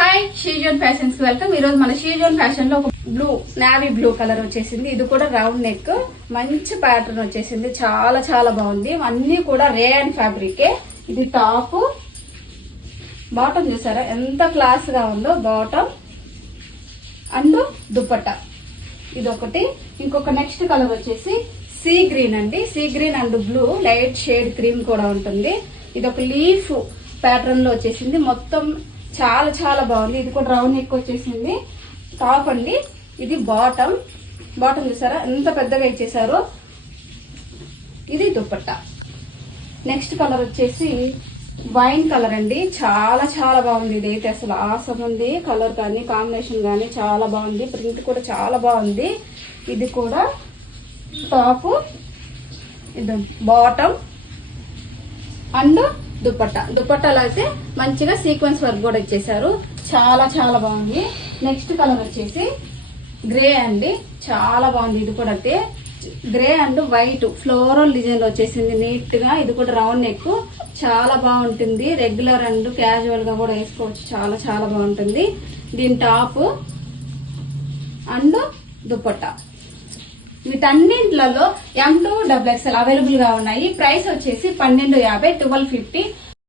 Hi షీజోన్ fashions కి welcome. ఈ రోజు మన షీజోన్ ఫ్యాషన్ లో ఒక నావీ బ్లూ కలర్ వచ్చేసింది. ఇది కూడా రౌండ్ నెక్, మంచి ప్యాటర్న్ వచ్చేసింది. చాలా చాలా బాగుంది. అన్ని కూడా రేయాన్ ఫ్యాబ్రికే. ఇది టాప్, బాటమ్ చూసారా ఎంత క్లాస్ గా ఉందో. బాటమ్ అండ్ దుపట్టా ఇదొకటి. ఇంకొక నెక్స్ట్ కలర్ వచ్చేసి సీ గ్రీన్ అండి. Sea green and blue light shade cream కూడా ఉంటుంది. ఇది ఒక లీఫ్ ప్యాటర్న్ లో వచ్చేసింది. మొత్తం చాలా చాలా బాగుంది. ఇది కూడా రౌండ్ నెక్ వచ్చేసింది. టాప్ అండి. ఇది బాటమ్ చూసారా ఎంత పెద్దగా ఇచ్చేసారో. ఇది దుపట్టా. నెక్స్ట్ కలర్ వచ్చేసి వైన్ కలర్ అండి. చాలా చాలా బాగుంది. ఇది అయితే అసలు ఆసమ్ ఉంది. కలర్ కానీ కాంబినేషన్ కానీ చాలా బాగుంది. ప్రింట్ కూడా చాలా బాగుంది. ఇది కూడా టాప్, ఇది బాటమ్ అండ్ దుపట్టాలో అయితే మంచిగా సీక్వెన్స్ వర్క్ కూడా ఇచ్చేసారు. చాలా చాలా బాగుంది. నెక్స్ట్ కలర్ వచ్చేసి గ్రే అండి. చాలా బాగుంది. ఇది కూడా అయితే grey and white floral design వచ్చేసింది నీట్ గా. ఇది కూడా రౌండ్ నెక్, చాలా బాగుంటుంది. రెగ్యులర్ అండ్ క్యాజువల్ గా కూడా వేసుకోవచ్చు. చాలా చాలా బాగుంటుంది. దీని టాప్ అండ్ దుపట్టా వీటన్నింటిలో M2 XXL అవైలబుల్ గా ఉన్నాయి. ప్రైస్ వచ్చేసి 1250, 1250.